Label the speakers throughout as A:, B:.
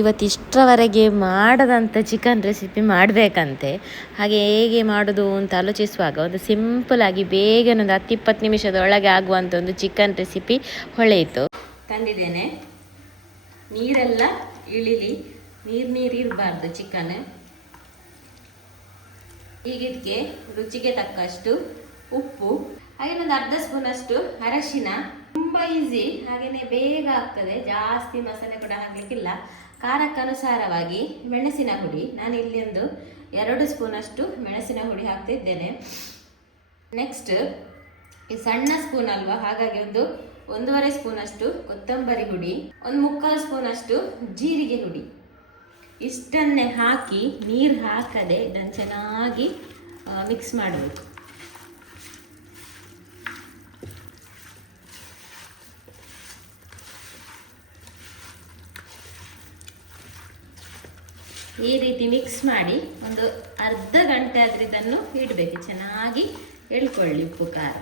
A: ಇವತ್ತು ಇಷ್ಟರವರೆಗೆ ಮಾಡದಂಥ chicken recipe ಮಾಡಬೇಕಂತೆ. ಹಾಗೆ ಹೇಗೆ ಮಾಡೋದು ಅಂತ ಆಲೋಚಿಸುವಾಗ ಒಂದು ಸಿಂಪಲಾಗಿ ಬೇಗ ಒಂದು ಹತ್ತು ಇಪ್ಪತ್ತು ನಿಮಿಷದ ಒಳಗೆ ಆಗುವಂಥ ಒಂದು ಚಿಕನ್ ರೆಸಿಪಿ ಹೊಳೆಯಿತು ತಂದಿದ್ದೇನೆ. ನೀರೆಲ್ಲ ಇಳಿಲಿ. ನೀರು ನೀರು ಇರಬಾರ್ದು ಚಿಕನ್ ಈಗ ರುಚಿಗೆ ತಕ್ಕಷ್ಟು ಉಪ್ಪು, ಹಾಗೆ ಒಂದು ಅರ್ಧ ಸ್ಪೂನ್ ಅಷ್ಟು ಅರಶಿನ. ತುಂಬಾ ಈಸಿ ಹಾಗೇನೆ ಬೇಗ ಆಗ್ತದೆ. ಜಾಸ್ತಿ ಮಸಾಲೆ ಕೂಡ ಹಾಕ್ಲಿಕ್ಕಿಲ್ಲ. ಖಾರಕ್ಕನುಸಾರವಾಗಿ ಮೆಣಸಿನ ಹುಡಿ. ನಾನು ಇಲ್ಲಿ ಒಂದು ಎರಡು ಸ್ಪೂನಷ್ಟು ಮೆಣಸಿನ ಹುಡಿ ಹಾಕ್ತಿದ್ದೇನೆ. ನೆಕ್ಸ್ಟ್ ಈ ಸಣ್ಣ ಸ್ಪೂನ್ ಅಲ್ವಾ? ಹಾಗಾಗಿ ಒಂದು ಒಂದೂವರೆ ಸ್ಪೂನಷ್ಟು ಕೊತ್ತಂಬರಿ ಹುಡಿ, ಒಂದು ಮುಕ್ಕಾಲು ಸ್ಪೂನಷ್ಟು ಜೀರಿಗೆ ಹುಡಿ. ಇಷ್ಟನ್ನೇ ಹಾಕಿ ನೀರು ಹಾಕದೆ ಇದನ್ನು ಚೆನ್ನಾಗಿ ಮಿಕ್ಸ್ ಮಾಡಬೇಕು. ಈ ರೀತಿ ಮಿಕ್ಸ್ ಮಾಡಿ ಒಂದು ಅರ್ಧ ಗಂಟೆ ಆದರೆ ಇದನ್ನು ಇಡಬೇಕು. ಚೆನ್ನಾಗಿ ಎಳ್ಕೊಳ್ಳಿ ಉಪ್ಪು, ಖಾರ.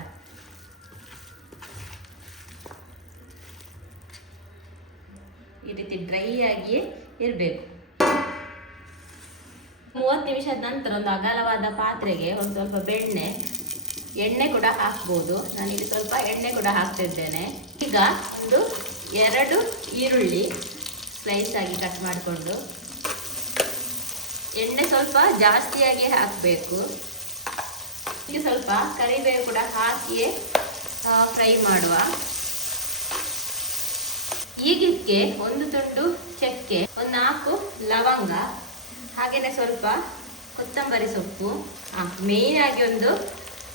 A: ಈ ರೀತಿ ಡ್ರೈ ಆಗಿಯೇ ಇರಬೇಕು. ಮೂವತ್ತು ನಿಮಿಷದ ನಂತರ ಒಂದು ಅಗಲವಾದ ಪಾತ್ರೆಗೆ ಒಂದು ಸ್ವಲ್ಪ ಬೆಣ್ಣೆ, ಎಣ್ಣೆ ಕೂಡ ಹಾಕ್ಬೋದು. ಇಲ್ಲಿ ಸ್ವಲ್ಪ ಎಣ್ಣೆ ಕೂಡ ಹಾಕ್ತಿದ್ದೇನೆ. ಈಗ ಒಂದು ಎರಡು ಈರುಳ್ಳಿ ಸ್ಲೈಸ್ ಆಗಿ ಕಟ್ ಮಾಡಿಕೊಂಡು ಎಣ್ಣೆ ಸ್ವಲ್ಪ ಜಾಸ್ತಿಯಾಗಿ ಹಾಕಬೇಕು. ಈಗ ಸ್ವಲ್ಪ ಕರಿಬೇವು ಕೂಡ ಹಾಕಿಯೇ ಫ್ರೈ ಮಾಡುವ. ಈಗಿಕ್ಕೆ ಒಂದು ತುಂಡು ಚಕ್ಕೆ, ಒಂದು ನಾಲ್ಕು ಲವಂಗ ಹಾಗೆಯೇ ಸ್ವಲ್ಪ ಕೊತ್ತಂಬರಿ ಸೊಪ್ಪು ಮೇಯ್ನ್ ಆಗಿ ಒಂದು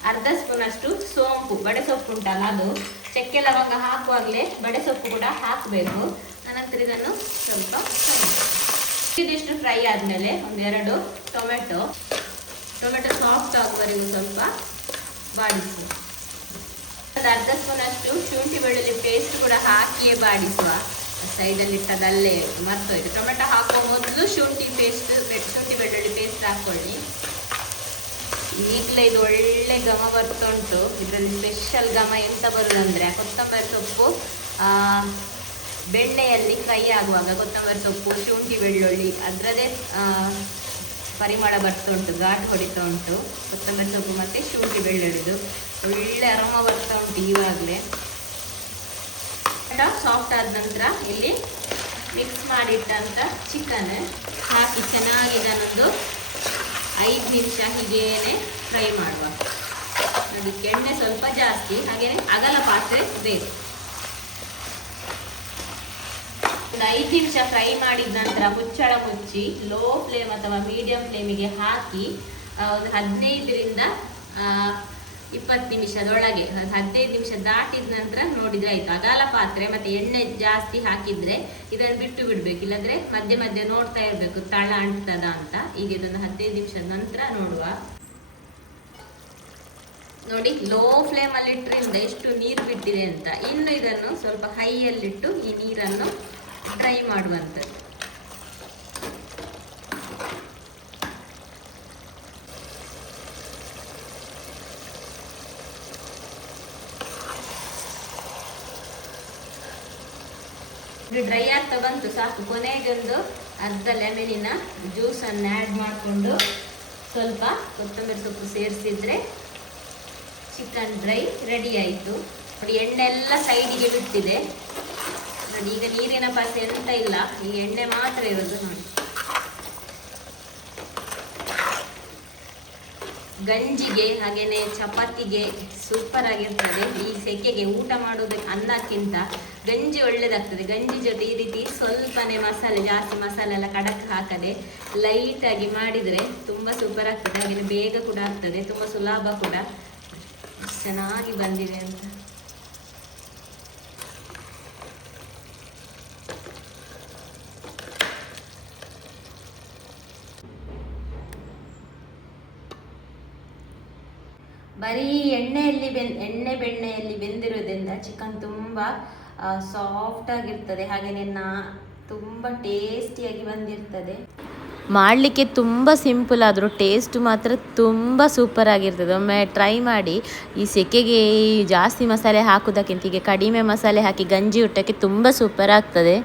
A: ಅರ್ಧ ಸ್ಪೂನ್ ಅಷ್ಟು ಸೋಂಪು, ಬಡೆ ಸೊಪ್ಪು ಉಂಟಲ್ಲ ಅದು. ಚಕ್ಕೆ, ಲವಂಗ ಹಾಕುವಾಗಲೇ ಬಡೆ ಸೊಪ್ಪು ಕೂಡ ಹಾಕಬೇಕು. ಅನಂತರ ಇದನ್ನು ಸ್ವಲ್ಪ ಇದಿಷ್ಟು ಫ್ರೈ ಆದಮೇಲೆ ಒಂದೆರಡು ಟೊಮೆಟೊ. ಟೊಮೆಟೊ ಸಾಫ್ಟ್ ಆಗುವವರೆಗೂ ಸ್ವಲ್ಪ ಬಾಡಿಸಿ ಒಂದು ಅರ್ಧ ಸ್ಪೂನ್ ಅಷ್ಟು ಶುಂಠಿ ಬೆಳ್ಳುಳ್ಳಿ ಪೇಸ್ಟ್ ಕೂಡ ಹಾಕಿಯೇ ಬಾಡಿಸುವ. ಸೈಡಲ್ಲಿ ಇಟ್ಟದಲ್ಲೇ ಮರ್ತೋಯ್ತು. ಟೊಮೆಟೊ ಹಾಕುವ ಮೊದಲು ಶುಂಠಿ ಪೇಸ್ಟ್ ಶುಂಠಿ ಬೆಳ್ಳುಳ್ಳಿ ಪೇಸ್ಟ್ ಹಾಕೊಳ್ಳಿ. ಈಗಲೇ ಇದು ಒಳ್ಳೆ ಘಮ ಬರ್ತುಂಟು ಇದರಲ್ಲಿ ಸ್ಪೆಷಲ್ ಘಮ ಎಂತ ಬರುದಂದ್ರೆ, ಕೊತ್ತಂಬರಿ ಸೊಪ್ಪು ಬೆಣ್ಣೆಯಲ್ಲಿ ಫ್ರೈ ಆಗುವಾಗ ಕೊತ್ತಂಬರಿ ಸೊಪ್ಪು, ಶುಂಠಿ, ಬೆಳ್ಳುಳ್ಳಿ ಅದರದೇ ಪರಿಮಳ ಬರ್ತಾ ಉಂಟು, ಘಾಟ್ ಹೊಡಿತಾ ಉಂಟು. ಕೊತ್ತಂಬರಿ ಸೊಪ್ಪು ಮತ್ತು ಶುಂಠಿ, ಬೆಳ್ಳುಳ್ಳಿದು. ಒಳ್ಳೆ ಅರಮ ಬರ್ತಾ ಉಂಟು ಈವಾಗಲೇ. ಸಾಫ್ಟ್ ಆದ ನಂತರ ಇಲ್ಲಿ ಮಿಕ್ಸ್ ಮಾಡಿಟ್ಟಂಥ ಚಿಕನ್ ಹಾಕಿ ಚೆನ್ನಾಗಿ ಇದನ್ನೊಂದು ಐದು ನಿಮಿಷ ಹೀಗೇನೆ ಫ್ರೈ ಮಾಡುವ. ಅದಕ್ಕೆ ಎಣ್ಣೆ ಸ್ವಲ್ಪ ಜಾಸ್ತಿ ಹಾಗೆಯೇ ಅಗಲ ಪಾತ್ರೆ ಬೇಕು. ಒಂದು ಐದು ನಿಮಿಷ ಫ್ರೈ ಮಾಡಿದ ನಂತರ ಮುಚ್ಚಳ ಮುಚ್ಚಿ ಲೋ ಫ್ಲೇಮ್ ಅಥವಾ ಮೀಡಿಯಂ ಫ್ಲೇಮಿಗೆ ಹಾಕಿ ಒಂದು ಹದಿನೈದರಿಂದ ಇಪ್ಪತ್ತು ನಿಮಿಷದೊಳಗೆ ಹದಿನೈದು ನಿಮಿಷ ದಾಟಿದ ನಂತರ ನೋಡಿದ್ರೆ ಆಯ್ತು. ಅಗಾಲ ಪಾತ್ರೆ ಮತ್ತೆ ಎಣ್ಣೆ ಜಾಸ್ತಿ ಹಾಕಿದ್ರೆ ಇದನ್ನು ಬಿಟ್ಟು ಬಿಡಬೇಕು. ಇಲ್ಲಾಂದ್ರೆ ಮಧ್ಯೆ ಮಧ್ಯೆ ನೋಡ್ತಾ ಇರಬೇಕು, ತಳ ಅಂಟ್ತದ ಅಂತ. ಈಗ ಇದನ್ನು ಹದಿನೈದು ನಿಮಿಷದ ನಂತರ ನೋಡುವ. ನೋಡಿ ಲೋ ಫ್ಲೇಮ್ ಅಲ್ಲಿ ಇಟ್ಟರಿಂದ ಎಷ್ಟು ನೀರು ಬಿಟ್ಟಿದೆ ಅಂತ. ಇನ್ನು ಇದನ್ನು ಸ್ವಲ್ಪ ಹೈಯಲ್ಲಿಟ್ಟು ಈ ನೀರನ್ನು ಫ್ರೈ ಮಾಡುವಂಥದ್ದು. ಇದು ಡ್ರೈ ಆಗ್ತಾ ಬಂತು, ಸಾಕು. ಕೊನೆಗೊಂದು ಅರ್ಧ ಲೆಮನಿನ ಜ್ಯೂಸನ್ನು ಆ್ಯಡ್ ಮಾಡಿಕೊಂಡು ಸ್ವಲ್ಪ ಕೊತ್ತಂಬರಿ ಸೊಪ್ಪು ಸೇರಿಸಿದರೆ ಚಿಕನ್ ಡ್ರೈ ರೆಡಿ ಆಯಿತು. ನೋಡಿ ಎಣ್ಣೆ ಎಲ್ಲ ಸೈಡಿಗೆ ಬಿಟ್ಟಿದೆ. ನೋಡಿ ಈಗ ನೀರಿನ ಪಾತ್ರ ಎಂತ ಇಲ್ಲ ಈಗ ಎಣ್ಣೆ ಮಾತ್ರ ಇರೋದು ನೋಡಿ. ಗಂಜಿಗೆ, ಹಾಗೇನೆ ಚಪಾತಿಗೆ ಸೂಪರ್ ಆಗಿರ್ತದೆ. ಈ ಸೆಕೆಗೆ ಊಟ ಮಾಡೋದಕ್ಕೆ ಅನ್ನಕ್ಕಿಂತ ಗಂಜಿ ಒಳ್ಳೇದಾಗ್ತದೆ. ಗಂಜಿ ಜೊತೆ ಈ ರೀತಿ ಸ್ವಲ್ಪನೇ ಮಸಾಲೆ, ಜಾಸ್ತಿ ಮಸಾಲೆ ಎಲ್ಲ ಕಡಕ್ ಹಾಕದೆ ಲೈಟಾಗಿ ಮಾಡಿದರೆ ತುಂಬ ಸೂಪರ್ ಆಗ್ತದೆ. ಹಾಗೆ ಬೇಗ ಕೂಡ ಆಗ್ತದೆ. ತುಂಬ ಸುಲಭ ಕೂಡ. ಚೆನ್ನಾಗಿ ಬಂದಿದೆ ಅಂತ. ಬರೀ ಎಣ್ಣೆಯಲ್ಲಿ ಬೆನ್, ಎಣ್ಣೆ ಬೆಣ್ಣೆಯಲ್ಲಿ ಬೆಂದಿರೋದ್ರಿಂದ ಚಿಕನ್ ತುಂಬ ಸಾಫ್ಟ್ ಆಗಿರ್ತದೆ. ಹಾಗೆಯೇ ನಾ ತುಂಬ ಟೇಸ್ಟಿಯಾಗಿ ಬಂದಿರ್ತದೆ. ಮಾಡಲಿಕ್ಕೆ ತುಂಬ ಸಿಂಪಲ್ ಆದರೂ ಟೇಸ್ಟ್ ಮಾತ್ರ ತುಂಬ ಸೂಪರ್ ಆಗಿರ್ತದೆ. ಒಮ್ಮೆ ಟ್ರೈ ಮಾಡಿ, ಈ ಸೆಕೆಗೆ ಜಾಸ್ತಿ ಮಸಾಲೆ ಹಾಕೋದಕ್ಕಿಂತ ಹೀಗೆ ಕಡಿಮೆ ಮಸಾಲೆ ಹಾಕಿ ಗಂಜಿ ಊಟಕ್ಕೆ ತುಂಬ ಸೂಪರ್ ಆಗ್ತದೆ.